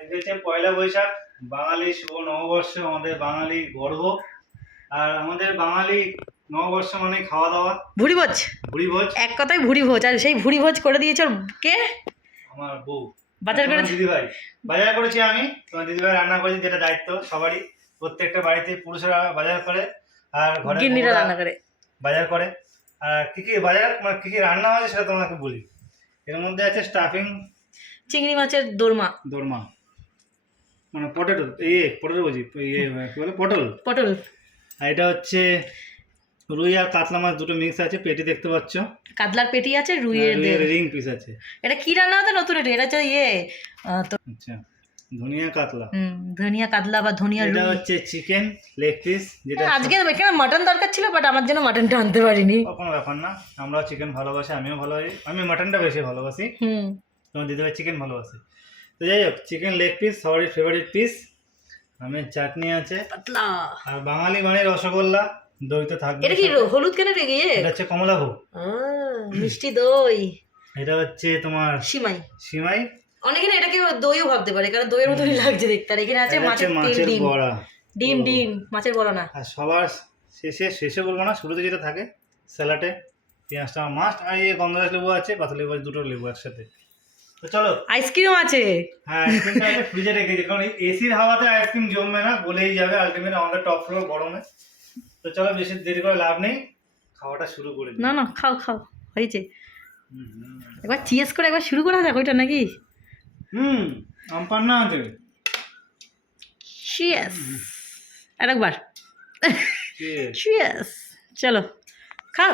আজকে হচ্ছে পয়লা বৈশাখ, বাঙালি শুভ নববর্ষ, আমাদের বাঙালি গর্ব। আর আমাদের বাঙালি নববর্ষ মানে খাওয়া দাওয়া, ভুড়ি ভোজ। ভুড়ি ভোজ, এক কথায় ভুড়ি ভোজ। আর সেই ভুড়ি ভোজ করে দিয়েছে কে? আমার বউ বাজার তোমার করেছে। দিদিভাই। বাজার করেছি আমি, তোমার দিদিভাই রান্না করেছি, যেটা দায়িত্ব সবারই। প্রত্যেকটা বাড়িতে পুরুষরা বাজার করে আর ঘরে গিন্নিরা রান্না করে। বাজার করে। আর কি কি বাজার মানে কি কি রান্না আছে সেটা তোমাকে বলি। এর মধ্যে আছে স্টাফিং, চিংড়ি মাছের দোরমা, দোরমা মানে পটেটো, পটেটো বলছি, কি বলে, পটল। পটল। আর এটা হচ্ছে রুই আর কাতলা মাছ দুটো মিক্স আছে, পেটি দেখতে পাচ্ছ। কাতলার পেটি আছে, রুইয়ের রিং পিস আছে। এটা কি রান্না হতো নতুন? এটা হচ্ছে তো আচ্ছা, ধনিয়া কাতলা। ধনিয়া কাতলা বা ধনিয়া এটা রুই। হচ্ছে চিকেন লেগ পিস, যেটা আজকে এখানে মাটন দরকার ছিল, বাট আমার জন্য মাটনটা আনতে পারিনি। কোনো ব্যাপার না, আমরাও চিকেন ভালোবাসি, আমিও ভালোবাসি, আমি মাটনটা বেশি ভালোবাসি। তোমার দিদিভাই চিকেন ভালোবাসে। তো যাই হোক, চিকেন লেগ পিস সবারই ফেভারিট পিস। আমের চাটনি আছে, পাতলা। আর বাঙালি মানে রসগোল্লা, দই তো থাকবে। এটা কি হলুদ কেন রে গিয়ে? এটা হচ্ছে কমলাভোগ, মিষ্টি দই। এটা হচ্ছে তোমার সিমাই। সিমাই। অনেকে না এটাকে দইও ভাবতে পারে, কারণ দইয়ের মতনই লাগছে দেখতে। আর এখানে আছে মাছের ডিম। বড়া। ডিম মাছের বড়া না। আর সবার শেষে বলবো না, শুরুতে যেটা থাকে স্যালাডে পেঁয়াজটা মাস্ট। আর গন্ধরাজ লেবু আছে, পাতা লেবু আছে, দুটো লেবু একসাথে। তো চলো, আইসক্রিম আছে। হ্যাঁ, আইসক্রিমটা আছে ফ্রিজে রেখেছি, কারণ এসির হাওয়াতে আইসক্রিম জমবে না, গলেই যাবে আলটিমেট আমাদের টপ ফ্লোর গরমে। তো চলো, বেশি দেরি করে লাভ নেই, খাওয়াটা শুরু করে দিই। না খাও হয়েছে। একবার চিয়েস করে একবার শুরু করা যাক ওইটা নাকি? আমপান না আছে। চিয়েস। আরেকবার। চিয়েস। চলো খাও।